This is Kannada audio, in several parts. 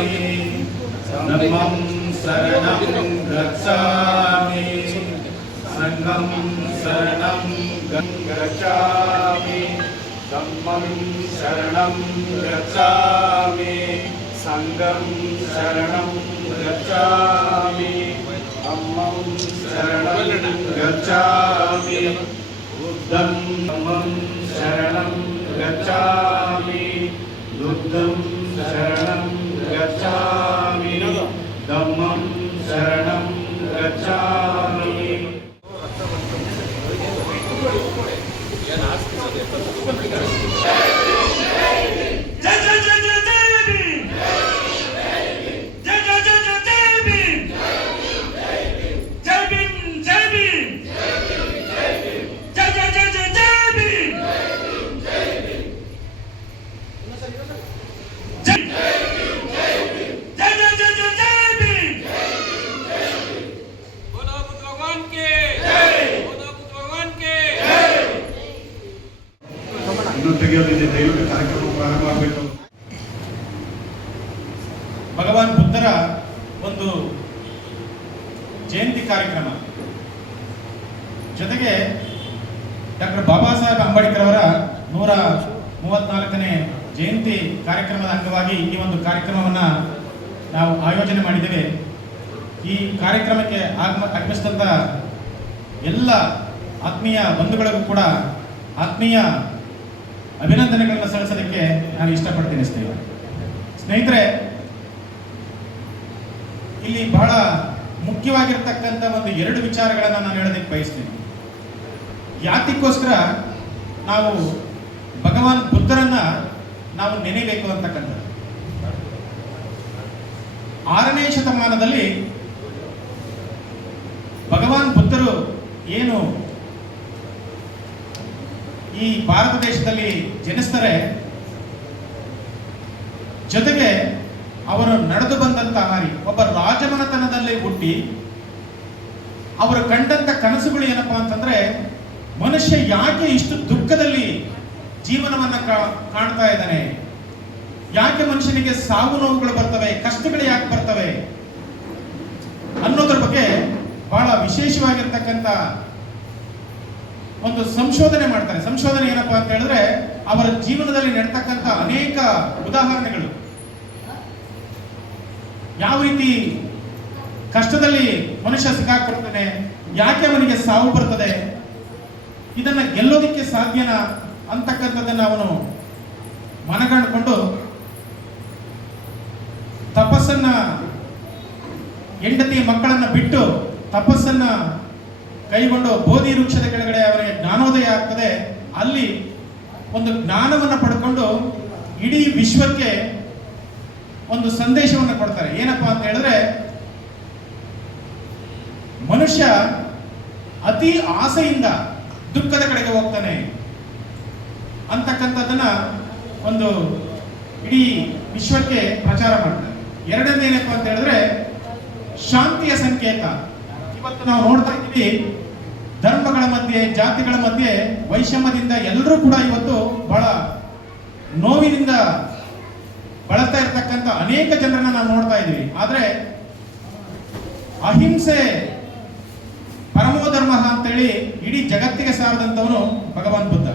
धम्मं शरणं गच्छामि संघं शरणं गच्छामि धम्मं शरणं गच्छामि संघं शरणं गच्छामि धम्मं शरणं गच्छामि बुद्धं धम्मं शरणं गच्छामि बुद्धं शरणं गच्छामि धम्मं शरणं गच्छामि ತೆಗೆಯೋದಿದೆ ದಯವಿಟ್ಟು ಕಾರ್ಯಕ್ರಮ ಪ್ರಾರಂಭ ಆಗಬೇಕು. ಭಗವಾನ್ ಬುದ್ಧರ ಒಂದು ಜಯಂತಿ ಕಾರ್ಯಕ್ರಮ ಜೊತೆಗೆ ಡಾಕ್ಟರ್ ಬಾಬಾ ಸಾಹೇಬ್ ಅಂಬೇಡ್ಕರ್ ಅವರ 134ನೇ ಜಯಂತಿ ಕಾರ್ಯಕ್ರಮದ ಅಂಗವಾಗಿ ಈ ಒಂದು ಕಾರ್ಯಕ್ರಮವನ್ನು ನಾವು ಆಯೋಜನೆ ಮಾಡಿದ್ದೇವೆ. ಈ ಕಾರ್ಯಕ್ರಮಕ್ಕೆ ಆಗಮಿಸಿದಂಥ ಎಲ್ಲ ಆತ್ಮೀಯ ಬಂಧುಗಳಿಗೂ ಕೂಡ ಆತ್ಮೀಯ ಅಭಿನಂದನೆಗಳನ್ನು ಸಲ್ಲಿಸಲಿಕ್ಕೆ ನಾನು ಇಷ್ಟಪಡ್ತೀನಿ. ಸ್ನೇಹಿತರೆ, ಇಲ್ಲಿ ಬಹಳ ಮುಖ್ಯವಾಗಿರ್ತಕ್ಕಂಥ ಒಂದು 2 ವಿಚಾರಗಳನ್ನು ನಾನು ಹೇಳೋದಕ್ಕೆ ಬಯಸ್ತೀನಿ. ಯಾತಕ್ಕೋಸ್ಕರ ನಾವು ಭಗವಾನ್ ಬುದ್ಧರನ್ನ ನಾವು ನೆನೆಯಬೇಕು ಅಂತಕ್ಕಂಥದ್ದು. 6ನೇ ಶತಮಾನದಲ್ಲಿ ಭಗವಾನ್ ಬುದ್ಧರು ಏನು ಈ ಭಾರತ ದೇಶದಲ್ಲಿ ಜನಿಸ್ತಾರೆ, ಜೊತೆಗೆ ಅವರು ನಡೆದು ಬಂದಂತ ಹಾರಿ ಒಬ್ಬ ರಾಜಮನೆತನದಲ್ಲಿ ಹುಟ್ಟಿ ಅವರು ಕಂಡಂತ ಕನಸುಗಳು ಏನಪ್ಪಾ ಅಂತಂದ್ರೆ, ಮನುಷ್ಯ ಯಾಕೆ ಇಷ್ಟು ದುಃಖದಲ್ಲಿ ಜೀವನವನ್ನ ಕಾಣ್ತಾ ಇದ್ದಾನೆ, ಯಾಕೆ ಮನುಷ್ಯನಿಗೆ ಸಾವು ನೋವುಗಳು ಬರ್ತವೆ, ಕಷ್ಟಗಳು ಯಾಕೆ ಬರ್ತವೆ ಅನ್ನೋದ್ರ ಬಗ್ಗೆ ಬಹಳ ವಿಶೇಷವಾಗಿರ್ತಕ್ಕಂಥ ಒಂದು ಸಂಶೋಧನೆ ಮಾಡ್ತಾರೆ. ಸಂಶೋಧನೆ ಏನಪ್ಪಾ ಅಂತ ಹೇಳಿದ್ರೆ, ಅವರ ಜೀವನದಲ್ಲಿ ನಡೆತಕ್ಕಂಥ ಅನೇಕ ಉದಾಹರಣೆಗಳು, ಯಾವ ರೀತಿ ಕಷ್ಟದಲ್ಲಿ ಮನುಷ್ಯ ಸಿಕ್ಕಾಕೊಳ್ತಾನೆ, ಯಾಕೆ ಅವನಿಗೆ ಸಾವು ಬರ್ತದೆ, ಇದನ್ನ ಗೆಲ್ಲೋದಿಕ್ಕೆ ಸಾಧ್ಯನಾ ಅಂತಕ್ಕಂಥದ್ದನ್ನು ಅವನು ಮನಗಂಡುಕೊಂಡು ತಪಸ್ಸನ್ನ, ಹೆಂಡತಿ ಮಕ್ಕಳನ್ನ ಬಿಟ್ಟು ತಪಸ್ಸನ್ನ ಕೈಗೊಂಡು ಬೋಧಿ ವೃಕ್ಷದ ಕೆಳಗಡೆ ಅವರಿಗೆ ಜ್ಞಾನೋದಯ ಆಗ್ತದೆ. ಅಲ್ಲಿ ಒಂದು ಜ್ಞಾನವನ್ನು ಪಡ್ಕೊಂಡು ಇಡೀ ವಿಶ್ವಕ್ಕೆ ಒಂದು ಸಂದೇಶವನ್ನು ಕೊಡ್ತಾರೆ. ಏನಪ್ಪಾ ಅಂತ ಹೇಳಿದ್ರೆ, ಮನುಷ್ಯ ಅತಿ ಆಸೆಯಿಂದ ದುಃಖದ ಕಡೆಗೆ ಹೋಗ್ತಾನೆ ಅಂತಕ್ಕಂಥದ್ದನ್ನ ಒಂದು ಇಡೀ ವಿಶ್ವಕ್ಕೆ ಪ್ರಚಾರ ಮಾಡ್ತಾರೆ. ಎರಡನೇದು ಏನಪ್ಪಾ ಅಂತ ಹೇಳಿದ್ರೆ, ಶಾಂತಿಯ ಸಂಕೇತ. ಇವತ್ತು ನಾವು ನೋಡ್ತಾ ಇದ್ದೀವಿ, ಧರ್ಮಗಳ ಮಧ್ಯೆ, ಜಾತಿಗಳ ಮಧ್ಯೆ ವೈಷಮ್ಯದಿಂದ ಎಲ್ಲರೂ ಕೂಡ ಇವತ್ತು ಬಹಳ ನೋವಿನಿಂದ ಬಳಲ್ತಾ ಇರತಕ್ಕಂಥ ಅನೇಕ ಜನರನ್ನ ನಾವು ನೋಡ್ತಾ ಇದ್ದೀವಿ. ಆದ್ರೆ ಅಹಿಂಸೆ ಪರಮೋ ಧರ್ಮ ಅಂತೇಳಿ ಇಡೀ ಜಗತ್ತಿಗೆ ಸಾರದಂತವನು ಭಗವಾನ್ ಬುದ್ಧ.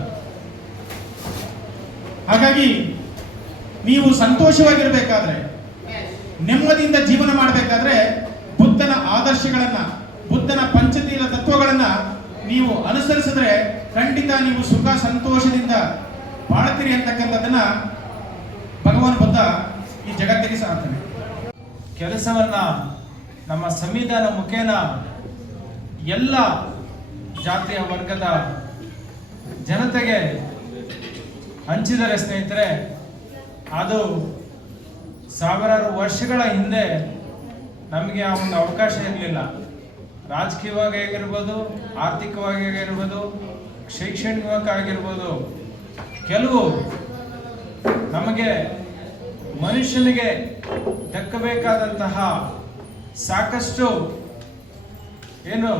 ಹಾಗಾಗಿ ನೀವು ಸಂತೋಷವಾಗಿರ್ಬೇಕಾದ್ರೆ, ನೆಮ್ಮದಿಯಿಂದ ಜೀವನ ಮಾಡಬೇಕಾದ್ರೆ ಬುದ್ಧನ ಆದರ್ಶಗಳನ್ನ, ಬುದ್ಧನ ಪಂಚತೀಲ ತತ್ವಗಳನ್ನ ನೀವು ಅನುಸರಿಸಿದ್ರೆ ಖಂಡಿತ ನೀವು ಸುಖ ಸಂತೋಷದಿಂದ ಬಾಳ್ತೀರಿ ಅಂತಕ್ಕಂಥದ್ದನ್ನ ಭಗವಾನ್ ಬುದ್ಧ ಈ ಜಗತ್ತಿಗೆ ಸಾರ್ತಾನೆ. ಕೆಲಸವನ್ನ ನಮ್ಮ ಸಂವಿಧಾನ ಮುಖೇನ ಎಲ್ಲ ಜಾತಿಯ ವರ್ಗದ ಜನತೆಗೆ ಹಂಚಿದರೆ ಸ್ನೇಹಿತರೆ, ಅದು ಸಾವಿರಾರು ವರ್ಷಗಳ ಹಿಂದೆ ನಮಗೆ ಆ ಒಂದು ಅವಕಾಶ ಇರಲಿಲ್ಲ. ರಾಜಕೀಯವಾಗಿ ಆಗಿರ್ಬೋದು, ಆರ್ಥಿಕವಾಗಿ ಆಗಿರ್ಬೋದು, ಶೈಕ್ಷಣಿಕವಾಗಿ ಆಗಿರ್ಬೋದು, ಕೆಲವು ನಮಗೆ ಮನುಷ್ಯನಿಗೆ ದಕ್ಕಬೇಕಾದಂತಹ ಸಾಕಷ್ಟು ಏನು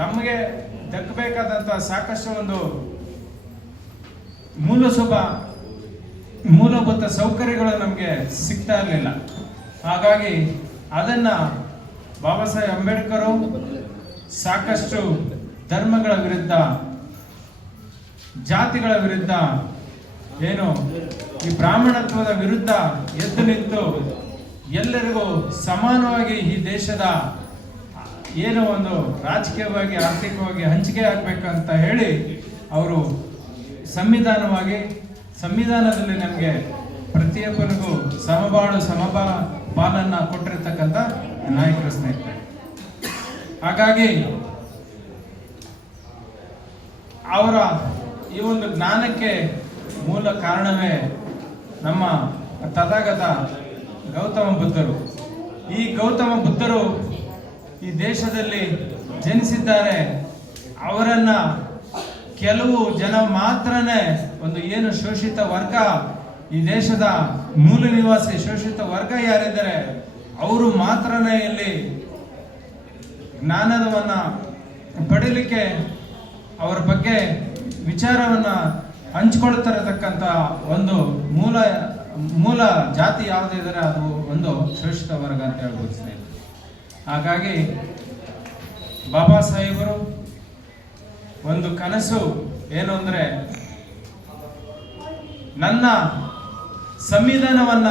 ನಮಗೆ ದಕ್ಕಬೇಕಾದಂತಹ ಸಾಕಷ್ಟು ಒಂದು ಮೂಲಸೌಧ ಮೂಲಭೂತ ಸೌಕರ್ಯಗಳು ನಮಗೆ ಸಿಗ್ತಾ ಇರಲಿಲ್ಲ. ಹಾಗಾಗಿ ಅದನ್ನು ಬಾಬಾ ಸಾಹೇಬ್ ಅಂಬೇಡ್ಕರು ಸಾಕಷ್ಟು ಧರ್ಮಗಳ ವಿರುದ್ಧ, ಜಾತಿಗಳ ವಿರುದ್ಧ, ಏನು ಈ ಬ್ರಾಹ್ಮಣತ್ವದ ವಿರುದ್ಧ ಎದ್ದು ನಿಂತು ಎಲ್ಲರಿಗೂ ಸಮಾನವಾಗಿ ಈ ದೇಶದ ಏನು ಒಂದು ರಾಜಕೀಯವಾಗಿ ಆರ್ಥಿಕವಾಗಿ ಹಂಚಿಕೆ ಆಗಬೇಕಂತ ಹೇಳಿ ಅವರು ಸಂವಿಧಾನದಲ್ಲಿ ನಮಗೆ ಪ್ರತಿಯೊಬ್ಬರಿಗೂ ಸಮಬಾಳು ಪಾಲನ್ನ ಕೊಟ್ಟಿರ್ತಕ್ಕಂಥ ನಾಯಕರು ಸ್ನೇಹಿತರೆ. ಹಾಗಾಗಿ ಅವರ ಈ ಒಂದು ಜ್ಞಾನಕ್ಕೆ ಮೂಲ ಕಾರಣವೇ ನಮ್ಮ ತಥಾಗತ ಗೌತಮ ಬುದ್ಧರು. ಈ ಗೌತಮ ಬುದ್ಧರು ಈ ದೇಶದಲ್ಲಿ ಜನಿಸಿದ್ದಾರೆ. ಅವರನ್ನ ಕೆಲವು ಜನ ಮಾತ್ರನೇ, ಒಂದು ಏನು ಶೋಷಿತ ವರ್ಗ, ಈ ದೇಶದ ಮೂಲ ನಿವಾಸಿ ಶೋಷಿತ ವರ್ಗ ಯಾರಿದ್ದಾರೆ ಅವರು ಮಾತ್ರನೇ ಇಲ್ಲಿ ಜ್ಞಾನವನ್ನ ಪಡೀಲಿಕ್ಕೆ ಅವರ ಬಗ್ಗೆ ವಿಚಾರವನ್ನ ಹಂಚ್ಕೊಳ್ತಿರತಕ್ಕಂಥ ಒಂದು ಮೂಲ ಜಾತಿ ಯಾವುದಿದ್ರೆ ಅದು ಒಂದು ಶೋಷಿತ ವರ್ಗ ಅಂತ ಹೇಳ್ಬೋದು ಸ್ನೇಹಿತರೆ. ಹಾಗಾಗಿ ಬಾಬಾ ಸಾಹೇಬರು ಒಂದು ಕನಸು ಏನು ಅಂದರೆ, ನನ್ನ ಸಂವಿಧಾನವನ್ನ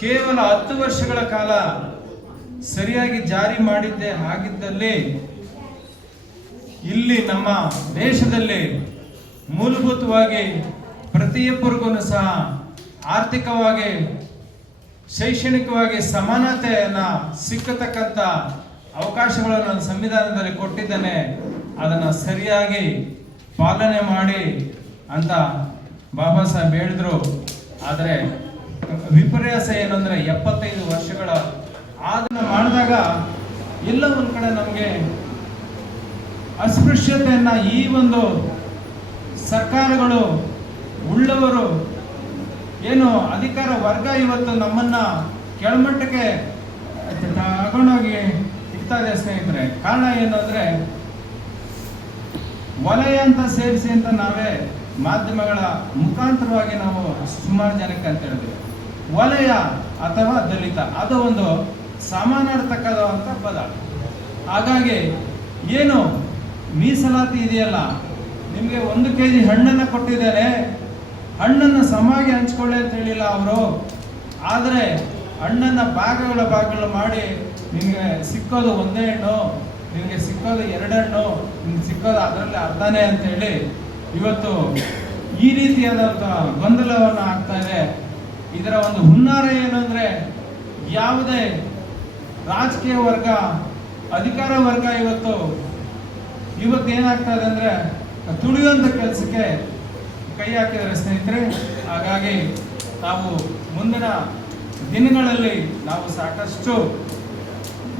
ಕೇವಲ 10 ವರ್ಷಗಳ ಕಾಲ ಸರಿಯಾಗಿ ಜಾರಿ ಮಾಡಿದ್ದೇ ಆಗಿದ್ದಲ್ಲಿ ಇಲ್ಲಿ ನಮ್ಮ ದೇಶದಲ್ಲಿ ಮೂಲಭೂತವಾಗಿ ಪ್ರತಿಯೊಬ್ಬರಿಗೂ ಸಹ ಆರ್ಥಿಕವಾಗಿ, ಶೈಕ್ಷಣಿಕವಾಗಿ ಸಮಾನತೆಯನ್ನ ಸಿಕ್ಕತಕ್ಕಂಥ ಅವಕಾಶಗಳನ್ನು ಸಂವಿಧಾನದಲ್ಲಿ ಕೊಟ್ಟಿದ್ದಾನೆ. ಅದನ್ನು ಸರಿಯಾಗಿ ಪಾಲನೆ ಮಾಡಿ ಅಂತ ಬಾಬಾ ಸಾಹೇಬ್ ಹೇಳಿದ್ರು. ಆದರೆ ವಿಪರ್ಯಾಸ ಏನಂದ್ರೆ 75 ವರ್ಷಗಳ ಅದನ್ನು ಮಾಡಿದಾಗ ಎಲ್ಲ ಒಂದು ಕಡೆ ನಮಗೆ ಅಸ್ಪೃಶ್ಯತೆಯನ್ನ ಈ ಒಂದು ಸರ್ಕಾರಗಳು ಉಳ್ಳವರು ಏನು ಅಧಿಕಾರ ವರ್ಗ ಇವತ್ತು ನಮ್ಮನ್ನ ಕೆಳಮಟ್ಟಕ್ಕೆ ತಗೊಂಡೋಗಿ ಇಡ್ತಾ ಇದೆ ಸ್ನೇಹಿತರೆ. ಕಾರಣ ಏನು ಅಂದ್ರೆ, ವಲಯ ಅಂತ ಸೇರಿಸಿ ಅಂತ ನಾವೇ ಮಾಧ್ಯಮಗಳ ಮುಖಾಂತರವಾಗಿ ನಾವು ಸುಮಾರು ಜನಕ್ಕೆ ಅಂತ ಹೇಳಿದ್ವಿ. ವಲಯ ಅಥವಾ ದಲಿತ ಅದು ಒಂದು ಸಾಮಾನ್ಯಾರ್ಥಕವಾದಂಥ ಪದ. ಹಾಗಾಗಿ ಏನು ಮೀಸಲಾತಿ ಇದೆಯಲ್ಲ, ನಿಮಗೆ 1 kg ಹಣ್ಣನ್ನು ಕೊಟ್ಟಿದ್ದಾರೆ, ಹಣ್ಣನ್ನು ಸಮಾಗಿ ಹಂಚ್ಕೊಳ್ಳಿ ಅಂತ ಹೇಳಿಲ್ಲ ಅವರು. ಆದರೆ ಹಣ್ಣನ್ನು ಭಾಗಗಳು ಮಾಡಿ ನಿಮಗೆ ಸಿಕ್ಕೋದು 1 ಹಣ್ಣು, ನಿಮಗೆ ಸಿಕ್ಕೋದು 2 ಹಣ್ಣು, ನಿಮ್ಗೆ ಸಿಕ್ಕೋದು ಅದರಲ್ಲಿ ಅರ್ಧನೇ ಅಂತ ಹೇಳಿ ಇವತ್ತು ಈ ರೀತಿಯಾದಂಥ ಗೊಂದಲವನ್ನು ಆಗ್ತಾ ಇದೆ. ಇದರ ಒಂದು ಹುನ್ನಾರ ಏನು ಅಂದರೆ, ಯಾವುದೇ ರಾಜಕೀಯ ವರ್ಗ, ಅಧಿಕಾರ ವರ್ಗ ಇವತ್ತು ಏನಾಗ್ತಾ ಇದೆ ಅಂದರೆ ತುಳಿಯುವಂಥ ಕೆಲಸಕ್ಕೆ ಕೈ ಹಾಕಿದರೆ ಸ್ನೇಹಿತರೆ. ಹಾಗಾಗಿ ನಾವು ಮುಂದಿನ ದಿನಗಳಲ್ಲಿ ನಾವು ಸಾಕಷ್ಟು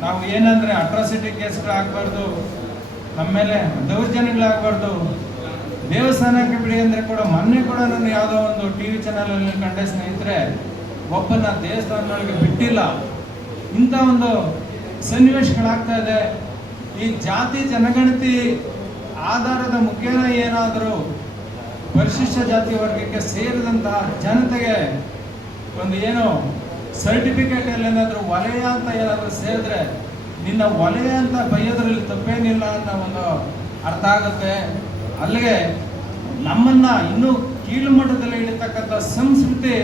ನಾವು ಏನಂದರೆ ಅಟ್ರಾಸಿಟಿ ಕೇಸ್ಗಳಾಗಬಾರ್ದು, ನಮ್ಮ ಮೇಲೆ ದೌರ್ಜನ್ಯಗಳಾಗಬಾರ್ದು. ದೇವಸ್ಥಾನಕ್ಕೆ ಬಿಡಿ ಅಂದರೆ ಕೂಡ ಮೊನ್ನೆ ಕೂಡ ನಾನು ಯಾವುದೋ ಒಂದು TV ಚಾನಲಲ್ಲಿ ಕಂಡೆ ಸ್ನೇಹಿತರೆ, ಒಬ್ಬನ ದೇವಸ್ಥಾನದೊಳಗೆ ಬಿಟ್ಟಿಲ್ಲ. ಇಂಥ ಒಂದು ಸನ್ನಿವೇಶಗಳಾಗ್ತಾ ಇದೆ. ಈ ಜಾತಿ ಜನಗಣತಿ ಆಧಾರದ ಮುಖೇನ ಏನಾದರೂ ಪರಿಶಿಷ್ಟ ಜಾತಿ ವರ್ಗಕ್ಕೆ ಸೇರಿದಂತಹ ಜನತೆಗೆ ಒಂದು ಏನು ಸರ್ಟಿಫಿಕೇಟ್ ಏನಾದರೂ ವಲಯ ಅಂತ ಏನಾದರೂ ಸೇರಿದ್ರೆ ನಿನ್ನ ವಲಯ ಅಂತ ಬೈಯೋದ್ರಲ್ಲಿ ತಪ್ಪೇನಿಲ್ಲ ಅಂತ ಒಂದು ಅರ್ಥ ಆಗುತ್ತೆ. ಅಲ್ಲಿಗೆ ನಮ್ಮನ್ನ ಇನ್ನೂ ಕೀಳು ಮಟ್ಟದಲ್ಲಿ ಇಡತಕ್ಕಂಥ ಸಂಸ್ಕೃತಿ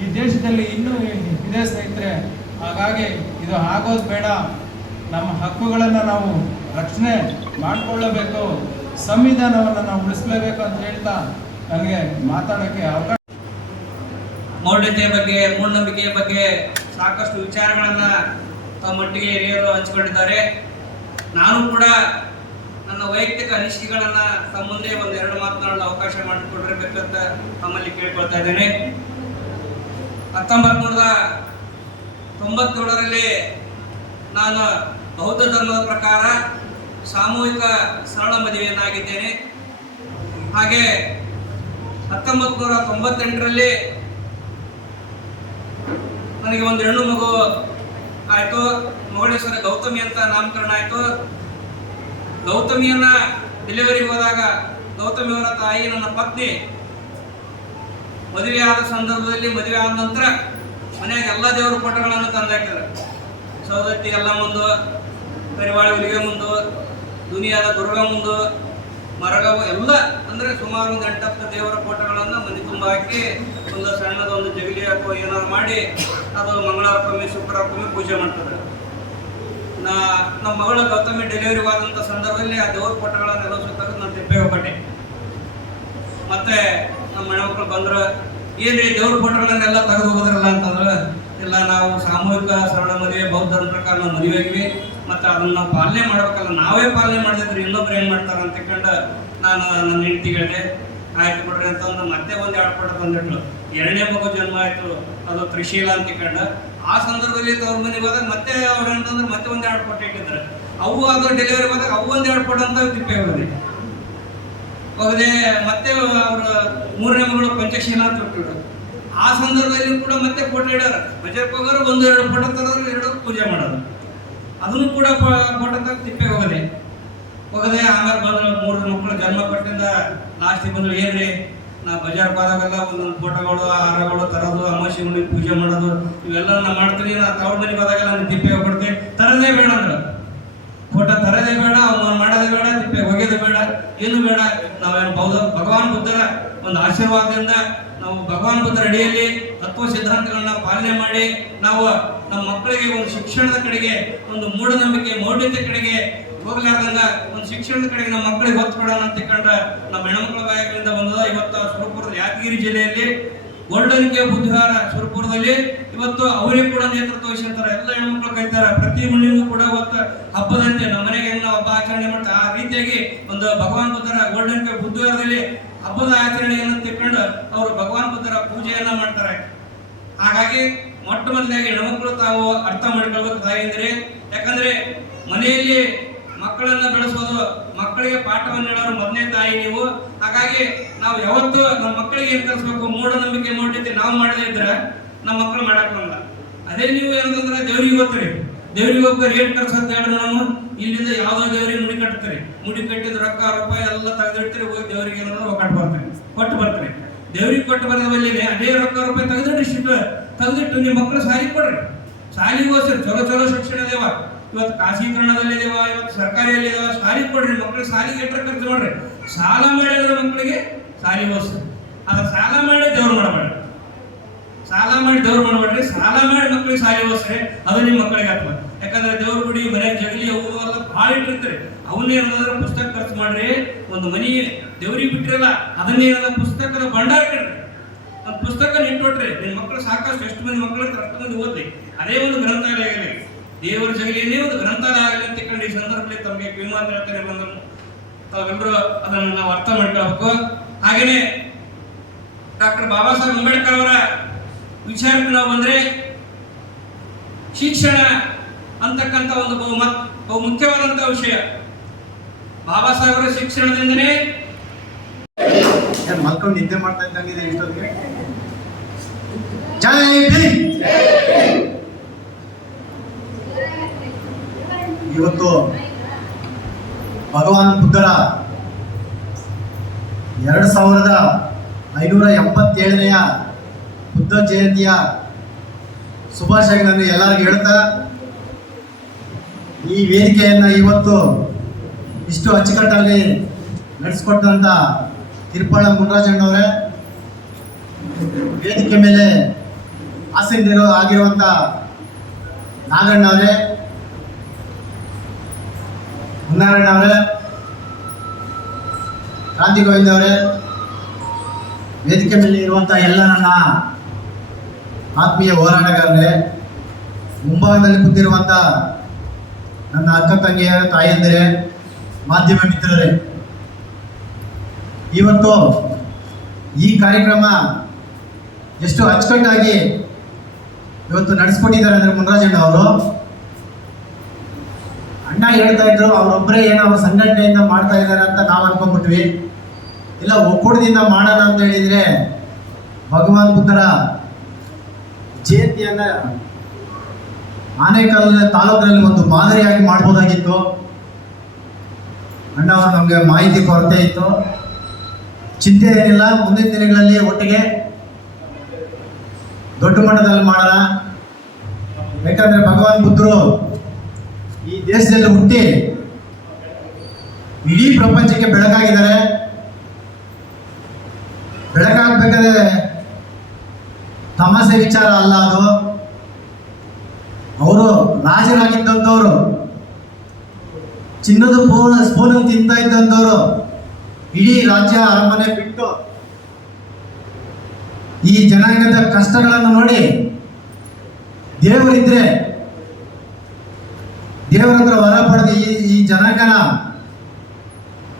ಈ ದೇಶದಲ್ಲಿ ಇನ್ನೂ ಇದೆ ಸ್ನೇಹಿತರೆ. ಹಾಗಾಗಿ ಇದು ಆಗೋದು ಬೇಡ. ನಮ್ಮ ಹಕ್ಕುಗಳನ್ನು ನಾವು ರಕ್ಷಣೆ ಮಾಡಿಕೊಳ್ಳಬೇಕು, ಸಂವಿಧಾನವನ್ನು ನಾವು ಉಳಿಸಲೇಬೇಕು ಅಂತ ಹೇಳ್ತಾ ನನಗೆ ಮಾತಾಡೋಕ್ಕೆ ಅವಕಾಶ. ಮೌಢ್ಯತೆಯ ಬಗ್ಗೆ, ಮೂಢನಂಬಿಕೆಯ ಬಗ್ಗೆ ಸಾಕಷ್ಟು ವಿಚಾರಗಳನ್ನು ತಮ್ಮೊಟ್ಟಿಗೆ ಹಿರಿಯರು ಹಂಚಿಕೊಂಡಿದ್ದಾರೆ. ನಾನು ಕೂಡ ನನ್ನ ವೈಯಕ್ತಿಕ ಅನಿಸಿಕೆಗಳನ್ನು ತಮ್ಮ ಮುಂದೆ 1-2 ಮಾತನಾಡಲು ಅವಕಾಶ ಮಾಡಿಕೊಡಿರಬೇಕಂತ ತಮ್ಮಲ್ಲಿ ಕೇಳ್ಕೊಳ್ತಾ ಇದ್ದೇನೆ. 1997ರಲ್ಲಿ ನಾನು ಬೌದ್ಧ ಧರ್ಮದ ಪ್ರಕಾರ ಸಾಮೂಹಿಕ ಸರಳ ಮದುವೆಯನ್ನಾಗಿದ್ದೇನೆ. ಹಾಗೆ 1998ರಲ್ಲಿ ನನಗೆ ಒಂದು ಹೆಣ್ಣು ಮಗು ಆಯಿತು. ಮಗಳೇಶ್ವರ ಗೌತಮಿ ಅಂತ ನಾಮಕರಣ ಆಯಿತು. ಗೌತಮಿಯನ್ನ ಡೆಲಿವರಿಗೆ ಹೋದಾಗ ಗೌತಮಿಯವರ ತಾಯಿ ನನ್ನ ಪತ್ನಿ ಮದುವೆ ಆದ ಸಂದರ್ಭದಲ್ಲಿ ಮದುವೆ ಆದ ನಂತರ ಮನೆಯಾಗ ಎಲ್ಲ ದೇವರ ಫೋಟೋಗಳನ್ನು ತಂದಾಕಿದ್ದಾರೆ. ಸೌದತ್ತಿ ಎಲ್ಲ ಮುಂದು, ಕರಿವಾಳಿ ಹುಲಿಗೆ ಮುಂದು, ದುನಿಯಾದ ದುರ್ಗ ಮುಂದು, ಮರಗವ ಎಲ್ಲ ಅಂದರೆ ಸುಮಾರು ಒಂದು 8-10 ದೇವರ ಫೋಟೋಗಳನ್ನು ಮನೆ ತುಂಬ ಹಾಕಿ ಒಂದು ಸಣ್ಣದೊಂದು ಜಗಲಿ ಅಥವಾ ಏನಾದ್ರು ಮಾಡಿ ಅದು ಮಂಗಳವಾರಕ್ಕೊಮ್ಮೆ ಶುಕ್ರವಾರಕ್ಕೊಮ್ಮೆ ಪೂಜೆ ಮಾಡ್ತಾರೆ. ನಮ್ಮ ಮಗಳ ಗೌತಮಿ ಡೆಲಿವರಿ ಆದಂಥ ಸಂದರ್ಭದಲ್ಲಿ ಆ ದೇವ್ರ ಫೋಟೋಗಳನ್ನೆಲ್ಲ ಸುತ್ತಾಗ ನಾನು ತಿಪ್ಪೆ ಹೋಗ್ಬಟ್ಟೆ. ಮತ್ತೆ ನಮ್ಮ ಹೆಣ್ಮಕ್ಳು ಬಂದ್ರೆ ಏನ್ರಿ ದೇವ್ರ ಫೋಟೋಗಳನ್ನೆಲ್ಲ ತೆಗೆದು ಹೋಗೋದ್ರಲ್ಲ ಅಂತಂದ್ರೆ, ಇಲ್ಲ ನಾವು ಸಾಮೂಹಿಕ ಸರಳ ಮದುವೆ ಬೌದ್ಧ ಧರ್ಮ ಪ್ರಕಾರ ನಾವು ಮದುವೆ ಆಗಿವಿ, ಮತ್ತು ಅದನ್ನು ನಾವು ಪಾಲನೆ ಮಾಡ್ಬೇಕಲ್ಲ, ನಾವೇ ಪಾಲನೆ ಮಾಡಿದ್ರೆ ಇನ್ನೊಬ್ರು ಏನು ಮಾಡ್ತಾರೆ ಅಂತ ತಿಳ್ಕೊಂಡು ನಾನು ನನ್ನ ಹೆಂಡತಿ ಹೇಳಿದೆ. ಆಯ್ತು ಬಿಡ್ರಿ ಅಂತಂದು ಮತ್ತೆ ಒಂದು 2 ಫೋಟೋ ತಂದಿಟ್ಲು. 2ನೇ ಮಗು ಜನ್ಮ ಆಯಿತು, ಅದು ತ್ರಿಶೀಲ ಅಂತ ತಿಳ್ಕೊಂಡು ಆ ಸಂದರ್ಭದಲ್ಲಿ ಅವ್ರ ಮನೆಗೆ ಹೋದಾಗ ಮತ್ತೆ ಅವ್ರು ಅಂತಂದ್ರೆ ಮತ್ತೆ ಒಂದು 2 ಫೋಟೋ ಇಟ್ಟಿದ್ದಾರೆ. ಅವು ಅದು ಡೆಲಿವರಿ ಹೋದಾಗ ಅವು ಒಂದು 2 ಫೋಟೋ ಅಂತ ತಿಪ್ಪೆ ಹೋಗದೆ ಮತ್ತೆ ಅವ್ರ 3ನೇ ಮಗಳು ಪಂಚಶೀಲ ಅಂತ ಬಿಟ್ಟಿದ್ರು. ಆ ಸಂದರ್ಭದಲ್ಲಿ ಕೂಡ ಮತ್ತೆ ಫೋಟೋ ಇಡೋರು, ಬಜಾರ್ಗೆ ಹೋಗೋರು 1-2 ಫೋಟೋ ತರೋರು, 2 ಪೂಜೆ ಮಾಡೋದು. ಅದನ್ನು ಕೂಡ ಫೋಟೋ ತೆಗೆದು ತಿಪ್ಪೆ ಹೋಗದೆ ಆಮೇಲೆ ಬಂದ್ರೆ 3 ಮಕ್ಕಳು ಜನ್ಮ ಕೊಟ್ಟಿಂದ ಲಾಸ್ಟಿಗೆ ಬಂದ್ರು, ಏನ್ರಿ ನಾ ಬಜಾರ್ಗೆ ಹೋದಾಗೆಲ್ಲ ಒಂದೊಂದು ಫೋಟೋಗಳು ಹಾರಗಳು ತರೋದು, ಅಮಾವಾಸ್ಯೆ ಮನೆಗೆ ಪೂಜೆ ಮಾಡೋದು ಇವೆಲ್ಲ ನಾನು ಮಾಡ್ತೀನಿ. ನಾ ತವ್ರ ಮನೆಗೆ ಹೋದಾಗೆಲ್ಲ ನಾನು ತಿಪ್ಪೆ ಹೋಗ್ಬಿಡ್ತೀನಿ, ತರದೇ ಬೇಡ ಅಂದ್ರೆ ಫೋಟೋ ತರದೇ ಬೇಡ, ಅವ್ನು ಮಾಡೋದೇ ಬೇಡ, ತಿಪ್ಪೆ ಒಗೆಯೋದು ಬೇಡ, ಏನು ಬೇಡ. ನಾವೇನು ಭಗವಾನ್ ಬುದ್ಧರ ಒಂದು ಆಶೀರ್ವಾದದಿಂದ ನಾವು ಭಗವಾನ್ ಬುದ್ಧರ ಅಡಿಯಲ್ಲಿ ತತ್ವ ಸಿದ್ಧಾಂತಗಳನ್ನ ಪಾಲನೆ ಮಾಡಿ ನಾವು ನಮ್ಮ ಮಕ್ಕಳಿಗೆ ಒಂದು ಶಿಕ್ಷಣದ ಕಡೆಗೆ, ಒಂದು ಮೂಢನಂಬಿಕೆ ಮೌಢ್ಯತೆ ಕಡೆಗೆ ಹೋಗ್ಲಾರ್ದಂಗ ಒಂದು ಶಿಕ್ಷಣದ ಕಡೆಗೆ ನಮ್ಮ ಮಕ್ಕಳಿಗೆ ಒತ್ತು ಕೊಡೋಣ ಅಂತ ತಿಳ್ಕೊಂಡ್ರೆ ನಮ್ಮ ಹೆಣ್ಮಕ್ಳ ಬಾಯಗಳಿಂದ ಬಂದದ. ಇವತ್ತು ಸುರಪುರದ ಯಾದಗಿರಿ ಜಿಲ್ಲೆಯಲ್ಲಿ ಗೋಲ್ಡನ್ ಕೆ ಬುಧವಾರ ಸುರಪುರದಲ್ಲಿ ಇವತ್ತು ಅವರೇ ಕೂಡ ನೇತೃತ್ವ ವಹಿಸಿರ್ತಾರೆ. ಎಲ್ಲ ಹೆಣ್ಮಕ್ಳು ಕರೀತಾರೆ. ಪ್ರತಿ ಹುಣ್ಣಿಗೂ ಕೂಡ ಇವತ್ತು ಹಬ್ಬದಂತೆ ನಮ್ಮ ಮನೆಗೆ ಹೆಂಗ್ ನಾವು ಹಬ್ಬ ಆಚರಣೆ ಮಾಡ್ತಾರೆ ಆ ರೀತಿಯಾಗಿ ಒಂದು ಭಗವಾನ್ ಬುದ್ಧರ ಗೋಲ್ಡನ್ ಕೆ ಬುಧವಾರದಲ್ಲಿ ಹಬ್ಬದ ಆಚರಣೆಯನ್ನು ತಿಳ್ಕೊಂಡು ಅವರು ಭಗವಾನ್ ಬುದ್ಧರ ಪೂಜೆಯನ್ನ ಮಾಡ್ತಾರೆ. ಹಾಗಾಗಿ ಮೊಟ್ಟ ಮೊದಲಾಗಿ ಹೆಣ್ಮಕ್ಳು ತಾವು ಅರ್ಥ ಮಾಡ್ಕೊಳ್ಬೇಕು ತಾಯಿಯಂದ್ರೆ, ಯಾಕಂದ್ರೆ ಮನೆಯಲ್ಲಿ ಮಕ್ಕಳನ್ನ ಬೆಳೆಸೋದು, ಮಕ್ಕಳಿಗೆ ಪಾಠವನ್ನು ಹೇಳೋರು ಮೊದಲನೇ ತಾಯಿ ನೀವು. ಹಾಗಾಗಿ ನಾವು ಯಾವತ್ತೂ ನಮ್ಮ ಮಕ್ಕಳಿಗೆ ಏನ್ ಕಲಿಸ್ಬೇಕು, ಮೂಢನಂಬಿಕೆ ಮೌಢ್ಯತೆ ನಾವು ಮಾಡದೇ ಇದ್ರೆ ನಮ್ಮ ಮಕ್ಕಳು ಮಾಡಕ್ ಬರಲ್ಲ. ಅದೇ ನೀವು ಏನಂತಂದ್ರೆ ದೇವ್ರಿಗೆ ಹೋಗ್ತೀರಿ, ದೇವ್ರಿಗೆ ಹೋಗ್ತಾರೆ ಏನ್ ಕಲ್ಸಂತ ಹೇಳ್ರಿ, ನಾವು ಇಲ್ಲಿಂದ ಯಾವ್ದೋ ದೇವ್ರಿಗೆ ಮುಡಿ ಕಟ್ತೀರಿ, ಮುಡಿ ಕಟ್ಟಿದ ರೊಕ್ಕ ರೂಪಾಯಿ ಎಲ್ಲ ತೆಗೆದಿಡ್ತೀರಿ, ಹೋಗಿ ದೇವ್ರಿಗೆ ಏನಾದ್ರು ಒಕ್ಕಟ್ಟು ಬರ್ತೀರಿ, ಕೊಟ್ಟು ಬರ್ತೀರಿ. ದೇವ್ರಿಗೆ ಕೊಟ್ಟು ಬರೋದ ಬಲ್ಲಿನೇ ಅದೇ ರೊಕ್ಕ ರೂಪಾಯಿ ತೆಗೆದಿಟ್ಟು ನಿಮ್ಮ ಮಕ್ಕಳು ಸಾಲಿಗೆ ಕೊಡ್ರಿ, ಸಾಲಿಗೆ ಓದಿಸ್ರಿ. ಚಲೋ ಶಿಕ್ಷಣ ದೇವ ಇವತ್ತು ಖಾಸಗೀಕರಣದಲ್ಲಿದೇವ, ಇವತ್ತು ಸರ್ಕಾರಿಯಲ್ಲಿ ಇದಾವ, ಶಾಲೆಗೆ ಕೊಡ್ರಿ ಮಕ್ಕಳಿಗೆ. ಸಾಲಿಗೆ ಎಟ್ರ ಖರ್ಚು ಮಾಡ್ರಿ, ಸಾಲ ಮಾಡಿದ್ರೆ ಮಕ್ಕಳಿಗೆ ಸಾಲಿಗೆ ಓದಿಸ್ರಿ. ಅದ್ರ ಸಾಲ ಮಾಡಿ ದೇವ್ರು ಮಾಡಬೇಡ್ರಿ, ಸಾಲ ಮಾಡಿ ದೇವ್ರು ಮಾಡಬೇಡ್ರಿ, ಸಾಲ ಮಾಡಿ ಮಕ್ಕಳಿಗೆ ಸಾಲಿ ಓದಿಸ್ರಿ. ಅದು ನಿಮ್ಮ ಮಕ್ಕಳಿಗೆ ಆಗ್ತದೆ. ಯಾಕಂದ್ರೆ ದೇವ್ರ ಗುಡಿ ಮನೆ ಜಗಲಿ ಅವು ಎಲ್ಲ ಭಾಳ ಇಟ್ಟಿರ್ತೀರಿ, ಅವನ್ನೇನಾದ್ರೆ ಪುಸ್ತಕ ಖರ್ಚು ಮಾಡ್ರಿ. ಒಂದು ಮನಿ ದೇವ್ರಿಗೆ ಬಿಟ್ಟಿರಲ್ಲ, ಅದನ್ನೇನಾದ ಪುಸ್ತಕದ ಭಂಡಾರ ಇಡ್ರಿ, ಒಂದು ಪುಸ್ತಕ ಇಟ್ಟುಕೊಟ್ರಿ. ನಿಮ್ಮ ಮಕ್ಕಳು ಸಾಕಷ್ಟು ಎಷ್ಟು ಮಂದಿ ಮಕ್ಕಳು ಇರ್ತಾರೆ ಅಷ್ಟು ಮಂದಿ ಓದ್ಲಿ. ಅದೇ ಒಂದು ಗ್ರಂಥಾಲಯ ಆಗಲಿ, ದೇವರ ಜಗಲಿಯೇ ಒಂದು ಗ್ರಂಥಾಲಯ ಆಗಲಿ ಅಂತ ತಿಳ್ಕೊಂಡು ಈ ಸಂದರ್ಭದಲ್ಲಿ ತಮಗೆ ಕಿವಿಮಾತು ಹೇಳ್ತಾರೆ ಬಂದು ತಾವೆಲ್ಲರೂ ಅದನ್ನು ನಾವು ಅರ್ಥ ಮಾಡ್ಕೊಳ್ಬೇಕು. ಹಾಗೇನೆ ಡಾಕ್ಟರ್ ಬಾಬಾ ಸಾಹೇಬ್ ಅಂಬೇಡ್ಕರ್ ಅವರ ವಿಚಾರಕ್ಕೆ ನಾವು ಬಂದ್ರೆ ಶಿಕ್ಷಣ ಅಂತಕ್ಕಂಥ ಒಂದು ಬಹು ಮುಖ್ಯವಾದಂತಹ ವಿಷಯ. ಬಾಬಾ ಸಾಹೇಬರ ಶಿಕ್ಷಣದಿಂದನೇ ಮಲ್ಕೊಂಡು ನಿದ್ದೆ ಮಾಡ್ತಾ ಇದ್ದಂಗಿದೆ ಇಷ್ಟೊತ್ತಿಗೆ. ಜೈ ಭೀಮ್. ಇವತ್ತು ಭಗವಾನ್ ಬುದ್ಧರ 2577ನೆಯ ಬುದ್ಧ ಜಯಂತಿಯ ಶುಭಾಶಯಗಳನ್ನು ಎಲ್ಲರಿಗೂ ಹೇಳ್ತಾ, ಈ ವೇದಿಕೆಯನ್ನು ಇವತ್ತು ಇಷ್ಟು ಅಚ್ಚುಕಟ್ಟಾಗಿ ನಡೆಸಿಕೊಟ್ಟಂಥ ತಿರುಪಾಳ ಮುನ್ರಾಜಣ್ಣವರೇ, ವೇದಿಕೆ ಮೇಲೆ ಆಗಿರುವಂಥ ನಾಗಣ್ಣವರೇ, ಮುನ್ನಾರಣ್ಣವರೇ, ಕ್ರಾಂತಿ ಗೋವಿಂದ ಅವರೇ, ವೇದಿಕೆ ಮೇಲೆ ಇರುವಂಥ ಎಲ್ಲ ನನ್ನ ಆತ್ಮೀಯ ಹೋರಾಟಗಾರರೇ, ಮುಂಭಾಗದಲ್ಲಿ ಕೂತಿರುವಂಥ ನನ್ನ ಅಕ್ಕ ತಂಗಿಯ ತಾಯಂದಿರೇ, ಮಾಧ್ಯಮ ಮಿತ್ರರೇ, ಇವತ್ತು ಈ ಕಾರ್ಯಕ್ರಮ ಎಷ್ಟು ಅಚ್ಚುಕಟ್ಟಾಗಿ ಇವತ್ತು ನಡೆಸ್ಕೊಟ್ಟಿದ್ದಾರೆ ಅಂದರೆ ಮುನ್ರಾಜಣ್ಣ ಅವರು. ಅಣ್ಣ ಹೇಳ್ತಾ ಇದ್ರು ಅವರೊಬ್ಬರೇ ಏನೋ ಅವ್ರ ಸಂಘಟನೆಯಿಂದ ಮಾಡ್ತಾ ಇದ್ದಾರೆ ಅಂತ ನಾವು ಅನ್ಕೊಂಡ್ಬಿಟ್ವಿ. ಇಲ್ಲ, ಒಕ್ಕೂಟದಿಂದ ಮಾಡೋಣ ಅಂತ ಹೇಳಿದರೆ ಭಗವಾನ್ ಬುದ್ಧರ ಜಯಂತಿಯನ್ನು ಆನೇಕಲ್ ತಾಲೂಕಿನಲ್ಲಿ ಒಂದು ಮಾದರಿಯಾಗಿ ಮಾಡ್ಬೋದಾಗಿತ್ತು. ಅಣ್ಣ ಅವರು ನಮಗೆ ಮಾಹಿತಿ ಕೊರತೆ ಇತ್ತು. ಚಿಂತೆ ಏನಿಲ್ಲ, ಮುಂದಿನ ದಿನಗಳಲ್ಲಿ ಒಟ್ಟಿಗೆ ದೊಡ್ಡ ಮಟ್ಟದಲ್ಲಿ ಮಾಡೋಣ. ಯಾಕಂದ್ರೆ ಭಗವಾನ್ ಬುದ್ಧರು ಈ ದೇಶದಲ್ಲಿ ಹುಟ್ಟಿ ಇಡೀ ಪ್ರಪಂಚಕ್ಕೆ ಬೆಳಕಾಗಿದ್ದಾರೆ. ಬೆಳಕಾಗಬೇಕಾದ್ರೆ ತಮಾಷೆ ವಿಚಾರ ಅಲ್ಲ ಅದು. ಅವರು ರಾಜರಾಗಿದ್ದಂಥವ್ರು, ಚಿನ್ನದ ಸ್ಪೂನ್ ತಿಂತ ಇದ್ದಂಥವ್ರು ಇಡೀ ರಾಜ್ಯ ಅರಮನೆ ಬಿಟ್ಟು ಈ ಜನಾಂಗದ ಕಷ್ಟಗಳನ್ನು ನೋಡಿ ದೇವರಿದ್ರೆ ದೇವರ ಹತ್ರ ವರ ಪಡೆದು ಈ ಜನಾಂಗನ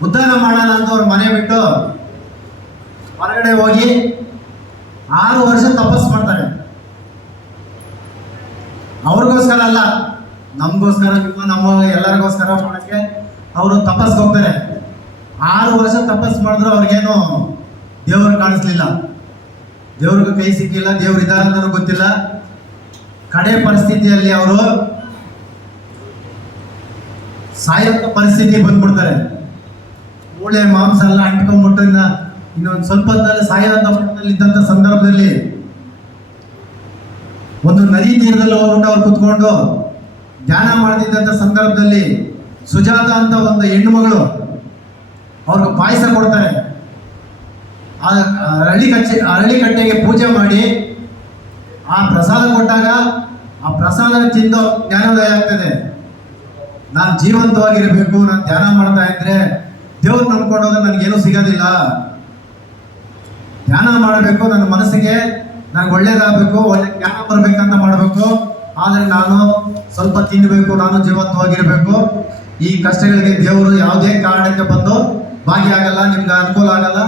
ಉದ್ಧಾರ ಮಾಡೋಣ ಅಂತ ಅವ್ರ ಮನೆ ಬಿಟ್ಟು ಹೊರಗಡೆ ಹೋಗಿ 6 ವರ್ಷ ತಪಸ್ ಮಾಡ್ತಾರೆ. ಅವ್ರಿಗೋಸ್ಕರ ಅಲ್ಲ, ನಮಗೋಸ್ಕರ, ನಮ್ಮ ಎಲ್ಲರಿಗೋಸ್ಕರ ಮಾಡೋಕ್ಕೆ ಅವರು ತಪಸ್ಗೆ ಹೋಗ್ತಾರೆ. 6 ವರ್ಷ ತಪಸ್ ಮಾಡಿದ್ರು ಅವ್ರಿಗೇನು ದೇವರು ಕಾಣಿಸ್ಲಿಲ್ಲ, ದೇವ್ರಿಗೂ ಕೈ ಸಿಕ್ಕಿಲ್ಲ, ದೇವ್ರು ಇದ್ದಾರೆ ಅಂತಲೂ ಗೊತ್ತಿಲ್ಲ. ಕಡೆ ಪರಿಸ್ಥಿತಿಯಲ್ಲಿ ಅವರು ಸಾಯೋ ಪರಿಸ್ಥಿತಿ ಬಂದ್ಬಿಡ್ತಾರೆ. ಮೂಳೆ ಮಾಂಸ ಎಲ್ಲ ಅಂಟ್ಕೊಂಡ್ಬಿಟ್ಟು ಇನ್ನೊಂದು ಸ್ವಲ್ಪ ಹೊತ್ತಲ್ಲಿ ಸಾಯೋಂಥ ಇದ್ದಂಥ ಸಂದರ್ಭದಲ್ಲಿ ಒಂದು ನದಿ ತೀರದಲ್ಲಿ ಹೋಗ್ಬಿಟ್ಟು ಅವ್ರು ಕುತ್ಕೊಂಡು ಧ್ಯಾನ ಮಾಡ್ತಿದ್ದಂಥ ಸಂದರ್ಭದಲ್ಲಿ ಸುಜಾತ ಅಂತ ಒಂದು ಹೆಣ್ಣು ಮಗಳು ಅವ್ರಿಗೆ ಪಾಯಸ ಕೊಡ್ತಾರೆ. ಅರಳಿಕಟ್ಟೆಗೆ ಪೂಜೆ ಮಾಡಿ ಆ ಪ್ರಸಾದ ಕೊಟ್ಟಾಗ ಆ ಪ್ರಸಾದ ತಿಂದು ಜ್ಞಾನೋದಯ ಆಗ್ತದೆ. ನಾನು ಜೀವಂತವಾಗಿರಬೇಕು, ನಾನು ಧ್ಯಾನ ಮಾಡ್ತಾ ಇದ್ರೆ ದೇವ್ರು ನಂಬ್ಕೊಂಡೋದ್ರೆ ನನಗೇನು ಸಿಗೋದಿಲ್ಲ. ಧ್ಯಾನ ಮಾಡಬೇಕು, ನನ್ನ ಮನಸ್ಸಿಗೆ ನನಗೆ ಒಳ್ಳೇದಾಗಬೇಕು, ಒಳ್ಳೆ ಜ್ಞಾನ ಬರಬೇಕಂತ ಮಾಡಬೇಕು. ಆದರೆ ನಾನು ಸ್ವಲ್ಪ ತಿನ್ನಬೇಕು, ನಾನು ಜೀವಂತವಾಗಿರಬೇಕು. ಈ ಕಷ್ಟಗಳಿಗೆ ದೇವರು ಯಾವುದೇ ಕಾರಣಕ್ಕೆ ಬಂದು ಭಾಗಿಯಾಗಲ್ಲ, ನಿಮ್ಗೆ ಅನುಕೂಲ ಆಗಲ್ಲ.